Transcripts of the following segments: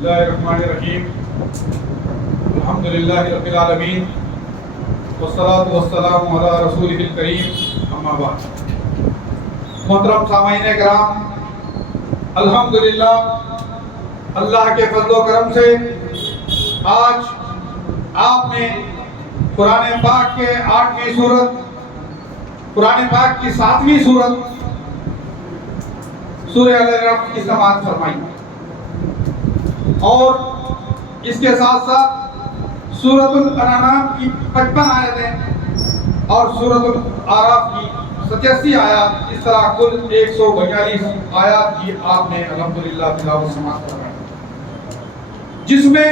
اللہ الرحمن الرحیم الحمدللہ رب العالمین والصلاة والسلام علی رسولہ الکریم اما بعد۔ محترم سامعین کرام، الحمدللہ اللہ کے فضل و کرم سے آج آپ نے قرآن پاک کے 8ویں سورت، قرآن پاک کی 7ویں سورت سورہ الرعد کی سماعت فرمائی، اور اس کے ساتھ ساتھ سورۃ الانعام کی 55 آیتیں اور سورۃ الاعراف کی 87 آیات، اس طرح کل 142 آیات کی آپ نے الحمدللہ تلاوت سماعت فرمائی، جس میں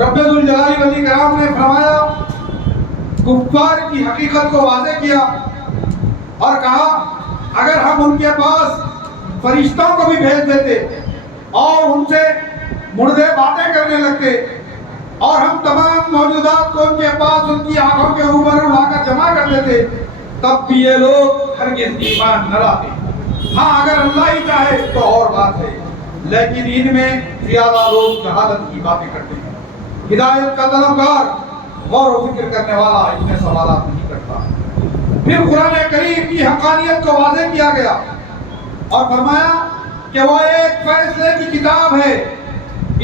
رب ذوالجلال والاکرام نے فرمایا، کفار کی حقیقت کو واضح کیا اور کہا اگر ہم ان کے پاس فرشتوں کو بھی بھیج دیتے اور ان سے مردے باتیں کرنے لگتے اور ہم تمام موجودات کو ان کے پاس ان کی آنکھوں کے اوپر اٹھا کر جمع کر دیتے، تب بھی یہ لوگ ہرگز ایمان نہ لاتے۔ ہاں اگر اللہ ہی چاہے تو اور بات ہے، لیکن ان میں زیادہ لوگ جہالت کی باتیں کرتے ہیں۔ ہدایت کا طلبگار غور و فکر کرنے والا اتنے سوالات نہیں کرتا۔ پھر قرآن کریم کی حقانیت کو واضح کیا گیا اور فرمایا کہ وہ ایک فیصلے کی کتاب ہے،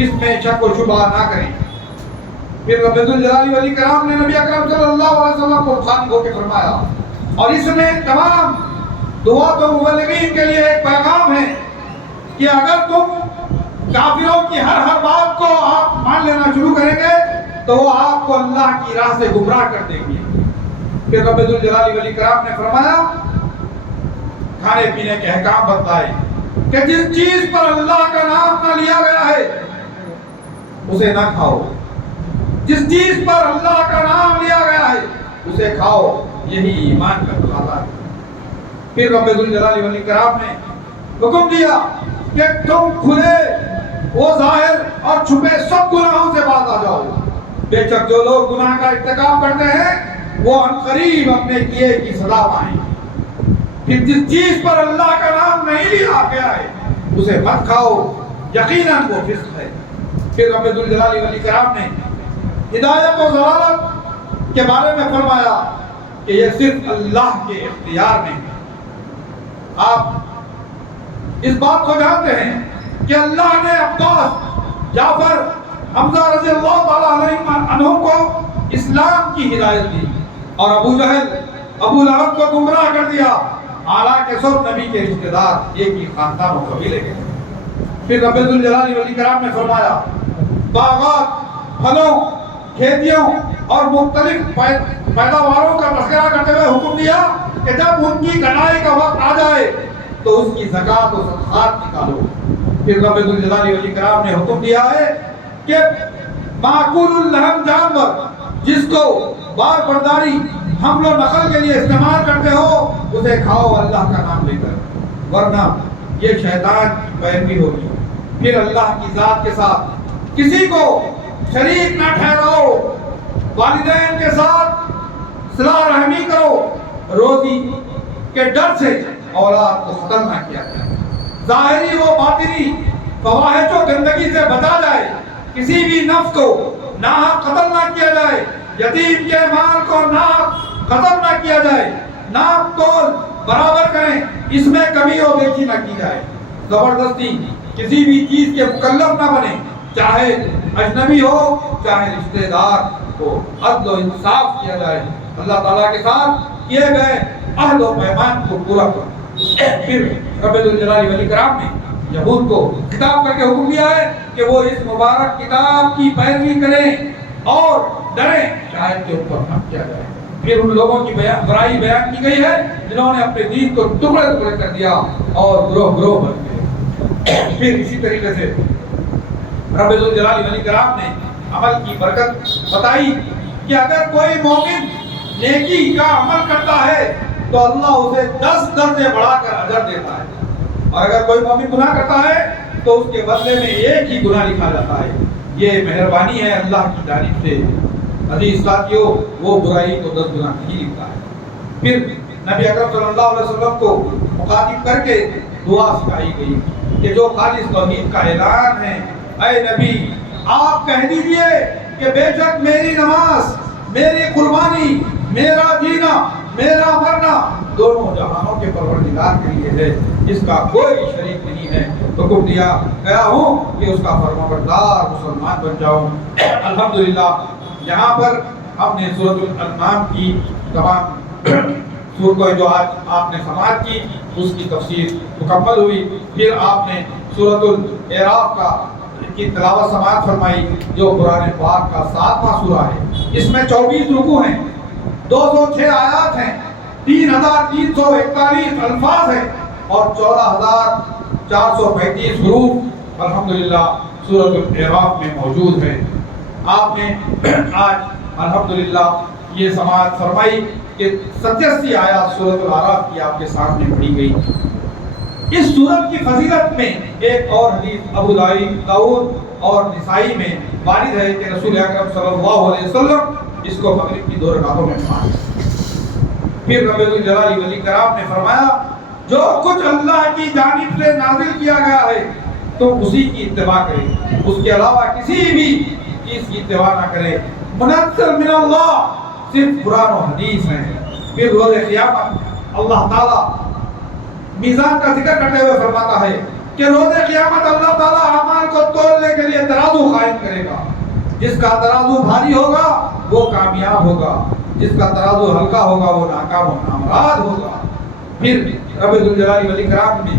اس میں شک و شبہ نہ کریں۔ پھر رب ذوالجلال والاکرام نے نبی اکرم صلی اللہ علیہ وسلم کو خاطب ہو کے فرمایا، اور اس میں تمام دعات و مبلغین کے لیے ایک پیغام ہے کہ اگر تم کافروں کی ہر بات کو آپ مان لینا شروع کریں گے تو وہ آپ کو اللہ کی راہ سے گمراہ کر دیں گے۔ پھر رب ذوالجلال والاکرام نے فرمایا، کھانے پینے کے احکام بتائے کہ جس چیز پر اللہ کا نام نہ لیا گیا ہے اسے نہ کھاؤ، جس چیز پر اللہ کا نام لیا گیا ہے اسے کھاؤ، یہی ایمان کا تقاضا ہے۔ پھر رب ذوالجلال والاکرام نے حکم دیا کہ تم کھلے وہ ظاہر اور چھپے سب گناہوں سے باز آ جاؤ، بے شک جو لوگ گناہ کا ارتکاب کرتے ہیں وہ عنقریب اپنے کیے کی سزا پائیں۔ پھر جس چیز پر اللہ کا نام نہیں لیا گیا ہے اسے مت کھاؤ، یقیناً وہ فسق ہے۔ پھر رب ذوالجلال والاکرام نے ہدایت و ضلالت کے بارے میں فرمایا کہ یہ صرف اللہ کے اختیار میں ہے۔ آپ اس بات کو جانتے ہیں کہ اللہ نے عباس، جعفر، حمزہ رضی اللہ تعالی عنہ کو اسلام کی ہدایت دی اور ابو جہل، ابو لہب کو گمراہ کر دیا، حالانکہ سب نبی کے رشتہ دار ایک ہی خاندان و قبیلے کے تھے۔ پھر رب ذوالجلال والاکرام نے فرمایا، باغات، پھلوں، کھیتیوں اور مختلف پیداواروں کا تذکرہ کرتے ہوئے حکم دیا کہ جب ان کی کٹائی کا وقت آ جائے تو اس کی زکوٰۃ و صدقات نکالو۔ پھر رب ذوالجلال والاکرام نے حکم دیا ہے کہ معقول اللحم جانور جس کو بار برداری، حمل و نقل کے لیے استعمال کرتے ہو اسے کھاؤ اللہ کا نام لے کر، ورنہ یہ شیطان کی پیروی ہوگی۔ پھر اللہ کی ذات کے ساتھ کسی کو شریک نہ ٹھہراؤ، والدین کے ساتھ صلہ رحمی کرو، روزی کے ڈر سے اولاد کو قتل نہ کیا جائے، ظاہری و باطنی فواحش و گندگی سے بچا جائے، کسی بھی نفس کو ناحق قتل نہ کیا جائے، یتیم کے مال کو ناحق قتل نہ کیا جائے، ناپ تول برابر کریں، اس میں کمی و بیشی نہ کی جائے، زبردستی کسی بھی چیز کے مکلف نہ بنے، چاہے اجنبی ہو چاہے رشتہ دار ہو، عدل و انصاف کیا جائے، اللہ تعالیٰ کے ساتھ کیے گئے عہد و پیمان کو پورا کرو۔ پھر رب ذوالجلال والاکرام نے یہود کو خطاب کر کے حکم دیا ہے کہ وہ اس مبارک کتاب کی پیروی کریں اور ڈریں شاید کہ ان پر حملہ کیا جائے۔ پھر ان لوگوں کی برائی بیان کی گئی ہے جنہوں نے اپنے دین کو ٹکڑے ٹکڑے کر دیا اور گروہ گروہ بن گئے۔ پھر اسی طریقے سے رب ذوالجلال والاکرام نے عمل کی برکت بتائی کہ اگر کوئی مومن نیکی کا عمل کرتا ہے تو اللہ اسے 10 درجے بڑھا کر اجر دیتا ہے، اور اگر کوئی مومن گناہ کرتا ہے تو اس کے بدلے میں ایک ہی گناہ لکھا جاتا ہے۔ یہ مہربانی ہے اللہ کی جانب سے۔ عزیز ساتھیو، وہ برائی تو 10 گنا نہیں لکھتا ہے۔ پھر نبی اکرم صلی اللہ علیہ وسلم کو مخاطب کر کے دعا سکھائی گئی کہ جو خالص توحید کا اعلان ہے اے نبی آپ کہہ دیجئے کہ بے شک میری نماز، میری قربانی، میرا جینا، میرا مرنا دونوں جہانوں کے پروردگار کے لیے ہے، اس کا کوئی شریک نہیں ہے۔ حکم دیا گیا ہوں کہ اس کا فرمانبردار مسلمان بن جاؤں۔ الحمدللہ یہاں پر ہم نے سورۃ الانعام کی تمام سورتیں جو آج آپ نے سماعت کی اس کی تفسیر مکمل ہوئی۔ پھر آپ نے سورۃ الاعراف کی تلاوت سماعت فرمائی جو قرآن پاک کا 7واں سورہ ہے۔ اس میں 24 رکوع ہیں، 206 آیات ہیں، 3341 الفاظ ہیں اور 14435 حروف الحمدللہ سورۃ الاعراف میں موجود ہیں۔ آپ نے آج الحمدللہ یہ سماعت فرمائی کہ 87 آیات سورۃ الاعراف کی آپ کے سامنے پڑھی گئی۔ اس سورت کی فضیلت میں ایک اور حدیث ابو داؤد اور نسائی میں وارد ہے کہ رسول اکرم صلی اللہ علیہ وسلم اس کو مغرب کی 2 رکعتوں میں پڑھا۔ پھر رب الجلال والاکرام نے فرمایا جو کچھ اللہ کی جانب سے نازل کیا گیا ہے تم اسی کی اتباع کرے، اس کے علاوہ کسی بھی چیز کی اتباع نہ کرے۔ منزل من اللہ صرف قرآن و حدیث ہیں۔ پھر روز قیامت اللہ تعالیٰ میزان کا ذکر کرتے ہوئے فرماتا ہے کہ روز قیامت اللہ تعالیٰ اعمال کو تولنے کے لیے ترازو قائم کرے گا۔ جس کا ترازو بھاری ہوگا وہ کامیاب ہوگا، جس کا ترازو ہلکا ہوگا وہ ناکام و نامراد ہوگا۔ پھر رب الجلال والاکرام نے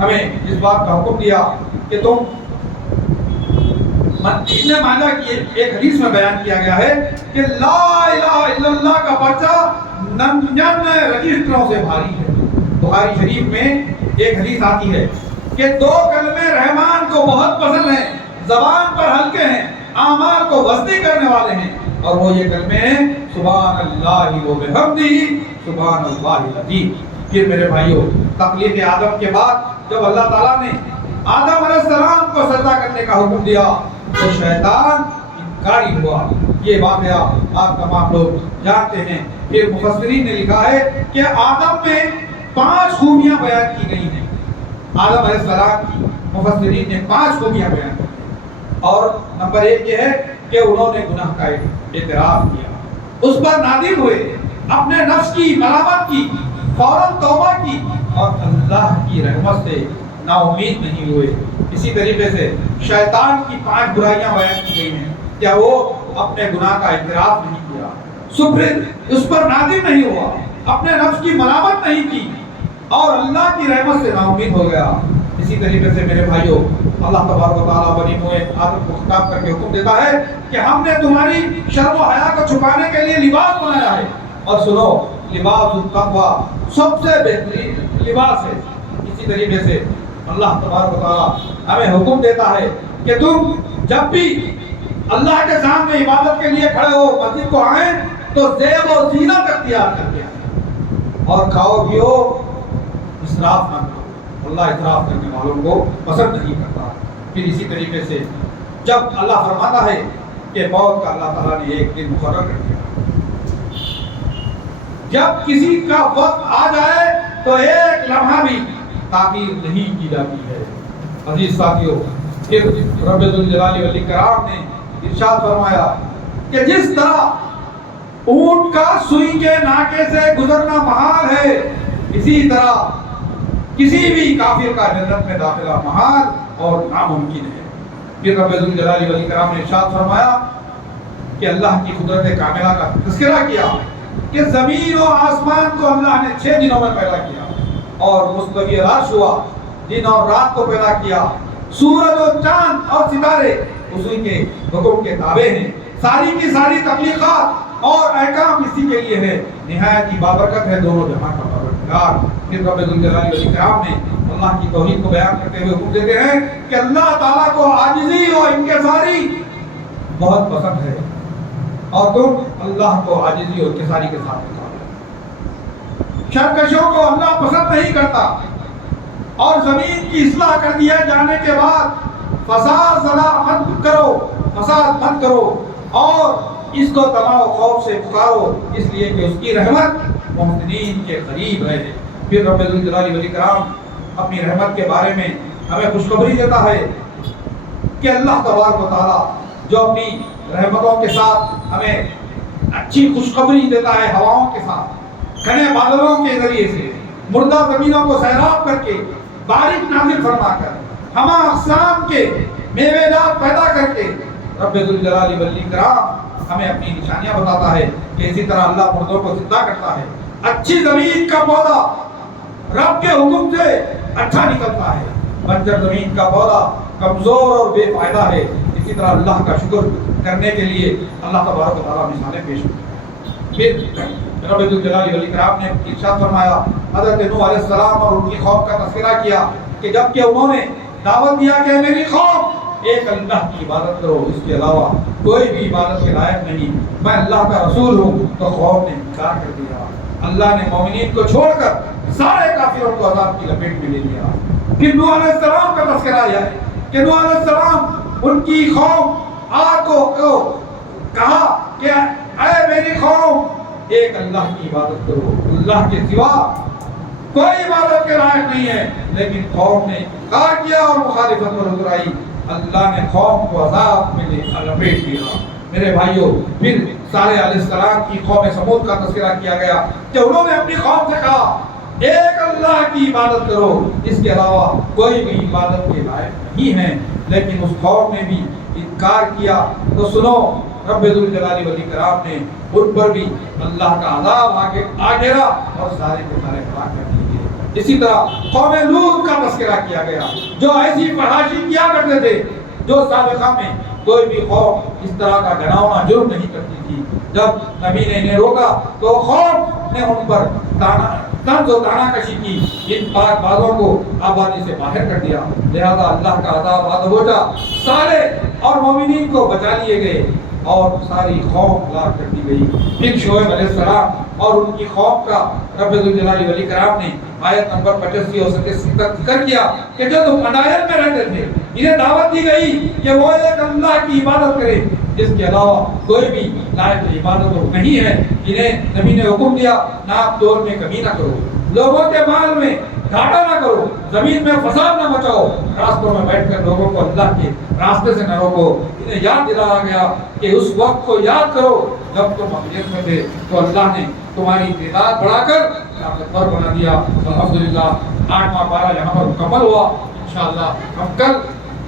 ہمیں اس بات کا حکم دیا کہ تم ابن ماجہ کی ایک حدیث میں بیان کیا گیا ہے کہ لا الہ الا اللہ کا پرچہ 99 رجسٹروں سے بھاری ہے۔ بخاری شریف میں ایک حدیث آتی ہے کہ 2 کلمے رحمان کو بہت پسند ہیں، زبان پر ہلکے ہیں، اعمال کو وزنی کرنے والے ہیں، اور وہ یہ کلمے ہیں سبحان اللہ و بحمدہ سبحان اللہ العظیم۔ پھر میرے بھائیوں تخلیق آدم کے بعد جب اللہ تعالیٰ نے آدم علیہ السلام کو سجدہ کرنے کا حکم دیا تو شیطان انکاری ہوا۔ یہ واقعہ آپ تمام لوگ جانتے ہیں۔ پھر مفسرین نے لکھا ہے کہ آدم میں 5 خوبیاں بیان کی گئی ہیں۔ آدم علیہ السلام کی مفسرین نے 5 خوبیاں بیان کی اور نمبر 1 یہ ہے کہ انہوں نے گناہ کا اعتراف کیا، اس پر نادم ہوئے، اپنے نفس کی ملامت کی، فوراً توبہ کی اور اللہ کی رحمت سے نا امید نہیں ہوئے۔ اسی طریقے سے شیطان کی 5 برائیاں بیان کی گئی ہیں۔ کیا وہ اپنے گناہ کا اعتراف نہیں کیا، اس پر نادم نہیں ہوا، اپنے نفس کی ملامت نہیں کی اور اللہ کی رحمت سے نا امید ہو گیا۔ اسی طریقے سے میرے بھائیوں اللہ تبارک و تعالیٰ بنی ہوئے آدم کو خطاب کر کے حکم دیتا ہے کہ ہم نے تمہاری شرم و حیا کو چھپانے کے لیے لباس بنایا ہے، اور سنو لباس التقویٰ سب سے بہترین لباس ہے۔ اسی طریقے سے اللہ تبارک و تعالیٰ ہمیں حکم دیتا ہے کہ تم جب بھی اللہ کے سامنے عبادت کے لیے کھڑے ہو، مسجد کو آئیں تو زیب و زینت اختیار کر کے آئیں اور کھاؤ پیو، اسراف نہ کرو۔ اللہ اسراف کرنے والوں کو پسند نہیں کرتا۔ پھر اسی طریقے سے جب اللہ فرماتا ہے کہ موت کا اللہ تعالیٰ نے ایک دن مقرر کر دیا، جب کسی کا وقت آ جائے تو ایک لمحہ بھی تاخیر نہیں کی جاتی ہے۔ عزیز ساتھیوں پھر رب الجلال والاکرام نے ارشاد فرمایا کہ جس طرح اونٹ کا سوئی کے ناکے سے گزرنا محال ہے، اسی طرح کسی بھی کافر کا جنت میں داخلہ محال اور ناممکن ہے۔ پھر رب الجلال والاکرام نے ارشاد فرمایا کہ اللہ کی قدرت کاملہ کا تذکرہ کیا کہ زمین و آسمان کو اللہ نے 6 دنوں میں پیدا کیا اور مستوی عرش ہوا، دن اور رات کو پیدا کیا، سورج و چاند اور ستارے اسی کے حکم کے تابع ہیں، ساری کی ساری تخلیقات اور احکام اسی کے لیے ہے، نہایت ہی بابرکت ہے دونوں جہاں کا پروردگار۔ پھر رب الجلال والاکرام نے اللہ کی توحید کو بیان کرتے ہوئے حکم دیتے ہیں کہ اللہ تعالیٰ کو عاجزی اور انکساری بہت پسند ہے اور تم اللہ کو عاجزی اور انکساری کے ساتھ نکالو۔ سرکشوں کو اللہ پسند نہیں کرتا، اور زمین کی اصلاح کر دیا جانے کے بعد فساد مت کرو اور اس کو تمام خوف سے پکارو، اس لیے کہ اس کی رحمت محسنین کے قریب ہے۔ پھر رب الجلال والاکرام اپنی رحمت کے بارے میں ہمیں خوشخبری دیتا ہے کہ اللہ تبارک و تعالیٰ جو اپنی رحمتوں کے ساتھ ہمیں اچھی خوشخبری دیتا ہے ہواؤں کے ساتھ، گھنے بادلوں کے ذریعے سے، مردہ زمینوں کو سیراب کر کے، بارش نازل فرما کر، ہمہ اقسام کے میوے جات پیدا کر کے، رب ذوالجلال والاکرام ہمیں اپنی نشانیاں بتاتا ہے کہ اسی طرح اللہ مردوں کو زندہ کرتا ہے۔ اچھی زمین کا پودا رب کے حکم سے اچھا نکلتا ہے، بنجر زمین کا پودا کمزور اور بے فائدہ ہے۔ اسی طرح اللہ کا شکر کرنے کے لیے اللہ تبارک و تعالیٰ مثالیں پیش کرتے ہیں۔ پھر رب ذوالجلال والاکرام نے ارشاد فرمایا، حضرت نوح علیہ السلام اور ان کی قوم کا تذکرہ کیا کہ جب کہ انہوں نے دعوت دیا کہ میری قوم ایک اللہ کی عبادت کرو، اس کے علاوہ کوئی بھی عبادت کے لائق نہیں، میں اللہ کا رسول ہوں، تو قوم نے انکار کر دیا۔ اللہ نے مومنین کو چھوڑ کر سارے کافروں کو عذاب کی لپیٹ میں لے لیا۔ پھر نوح علیہ السلام کا تذکرہ آیا ہے کہ نوح علیہ السلام ان کی قوم عاد کو کہا کہ اے میری قوم ایک اللہ کی عبادت کرو، اللہ کے سوا کوئی عبادت کے لائق نہیں ہے، لیکن قوم نے انکار کیا اور مخالفت پر اتر آئی۔ اللہ نے قوم کو عذاب میں لپیٹ دیا۔ میرے بھائیوں، پھر صالح علیہ السلام کی قوم سمود کا تذکرہ کیا گیا کہ انہوں نے اپنی قوم سے کہا ایک اللہ کی عبادت کرو، اس کے علاوہ کوئی بھی عبادت کے لائق نہیں ہے، لیکن اس قوم نے بھی انکار کیا۔ تو سنو، رب ذوالجلال والاکرام نے ان پر بھی اللہ کا عذاب آ گرا اور سارے کے سارے ہلاک کر دیے۔ اسی طرح قوم لوط کا تذکرہ کیا گیا جو ایسی فحاشی کیا کرتے تھے جو سابقہ میں کوئی بھی قوم اس طرح کا گناؤنا جرم نہیں کرتی تھی۔ جب نبی نے انہیں روکا تو قوم نے ان پر طنز و طعنہ کشی کی، ان پاک بازوں کو آبادی سے باہر کر دیا، لہذا اللہ کا عذاب آ پہنچا، سارے اور مومنین کو بچا لیے گئے اور ساری قوم ہلاک کر دی گئی۔ پھر شعیب علیہ السلام اور ان کی قوم کا رب ذوالجلال والاکرام نے آیت نمبر 85 اور 87 تک ذکر کیا کہ جو تم مدائن میں رہتے تھے، انہیں دعوت دی گئی کہ وہ ایک اللہ کی عبادت کرے، جس کے علاوہ کوئی بھی لائق عبادت نہیں ہے۔ انہیں نبی نے حکم دیا ناپ تول میں کمی نہ کرو، لوگوں کے مال میں گھاٹا نہ کرو، زمین میں فساد نہ مچاؤ، راستوں میں بیٹھ کر لوگوں کو اللہ کے راستے سے نہ روکو۔ انہیں یاد دلایا گیا کہ اس وقت کو یاد کرو جب تم اقلیت میں تھے تو اللہ نے تمہاری تعداد بڑھا کر طاقتور بنا دیا۔ الحمدللہ 8واں پارہ یہاں پر مکمل ہوا۔ انشاءاللہ ہم کل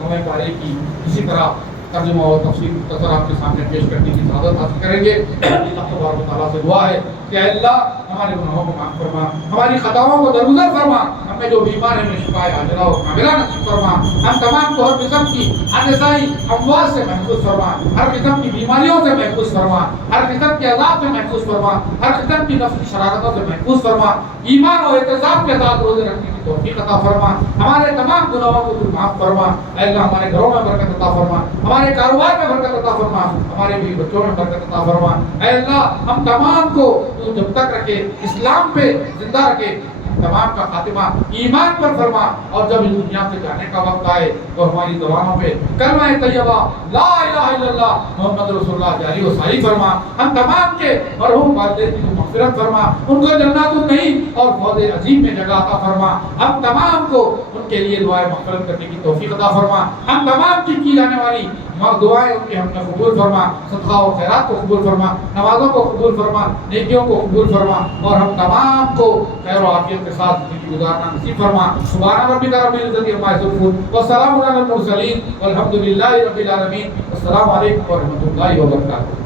9ویں پارے کی اسی طرح ترجمہ اور تفسیر مختصر آپ کے سامنے پیش کرنے کی سعادت حاصل کریں گے۔ اللہ تبارک و تعالیٰ سے دعا ہے کہ اے اللہ ہمارے گناہوں کو معاف فرما، ہماری خطاؤں کو درگزر فرما، ہمیں جو بیمار ہیں انہیں شفا عاجلہ و کاملہ نصیب فرما، ہم تمام کو ہر قسم کی انسائی اموات سے محفوظ فرما، ہر قسم کی بیماریوں سے محفوظ فرما، ہر قسم کے عذاب سے محفوظ فرما، ہر قسم کی نفسی شرارتوں سے محفوظ فرما، ایمان اور احتساب کے ساتھ روزے رکھنے کی توفیق عطا فرما، ہمارے تمام گناہوں کو تو معاف فرما۔ اے اللہ ہمارے گھروں میں برکت عطا فرما، ہمارے کاروبار میں برکت عطا فرما، ہمارے بھی بچوں میں برکت عطا فرما۔ اے اللہ ہم تمام کو تو جب تک رکھے اسلام پہ زندہ رکھے، ہم تمام کا خاتمہ ایمان پر فرما، اور جب اس دنیا سے جانے کا وقت آئے تو ہماری زبانوں پہ کلمہ طیبہ لا الہ الا اللہ محمد رسول اللہ جاری و ساری فرما۔ ہم تمام کے مرحوم والدین کی مغفرت فرما، ان کو جنات النعیم اور فوز عظیم میں جگہ عطا فرما۔ ہم تمام کو ان کے لیے دعائیں مغفرت کرنے کی توفیق عطا فرما۔ ہم تمام کی جانے والی دعائیں ان کی ہم نے قبول فرما، صدقہ و خیرات کو قبول فرما، نمازوں کو قبول فرما، نیکیوں کو قبول فرما، اور ہم تمام کو خیر و عافیت کے ساتھ زندگی گزارنا نصیب فرما۔ سبحان ربک رب العزت عما یصفون وسلام علی المرسلین والحمد للہ رب العالمین۔ السلام علیکم ورحمۃ اللہ وبرکاتہ۔